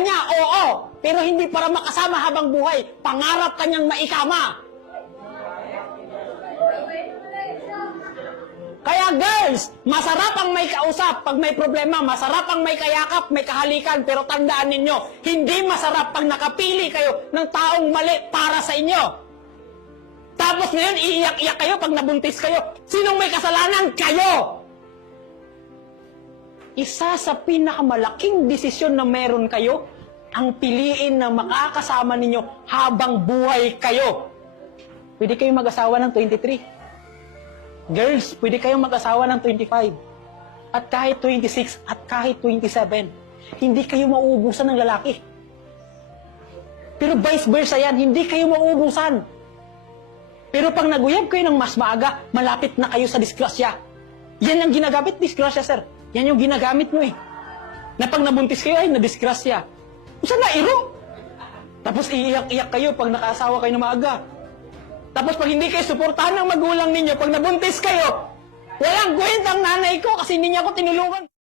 niya, oo, pero hindi para makasama habang buhay. Pangarap kanyang maikama. Kaya girls, masarap ang may kausap pag may problema, masarap ang may kayakap, may kahalikan, pero tandaan ninyo, hindi masarap pag nakapili kayo ng taong mali para sa inyo. Tapos ngayon, iiyak-iyak kayo pag nabuntis kayo. Sinong may kasalanan? Kayo! Isa sa pinakamalaking desisyon na meron kayo, ang piliin na makakasama ninyo habang buhay kayo. Pwede kayong mag-asawa ng 23. Girls, pwede kayong mag-asawa ng 25. At kahit 26, at kahit 27. Hindi kayo mauubusan ng lalaki. Pero vice versa yan, hindi kayo mauubusan. Pero pag naguyab kayo ng mas maaga, malapit na kayo sa disgrasya. Yan ang ginagamit, disgrasya, sir. Yan yung ginagamit nyo eh. Na pag nabuntis kayo, ay na-disgrasya. Saan na iro? Tapos iiyak-iyak kayo pag nakaasawa kayo ng maaga. Tapos pag hindi kayo suportahan ng magulang ninyo, pag nabuntis kayo, walang kwentang nanay ko kasi hindi niya ako tinulungan.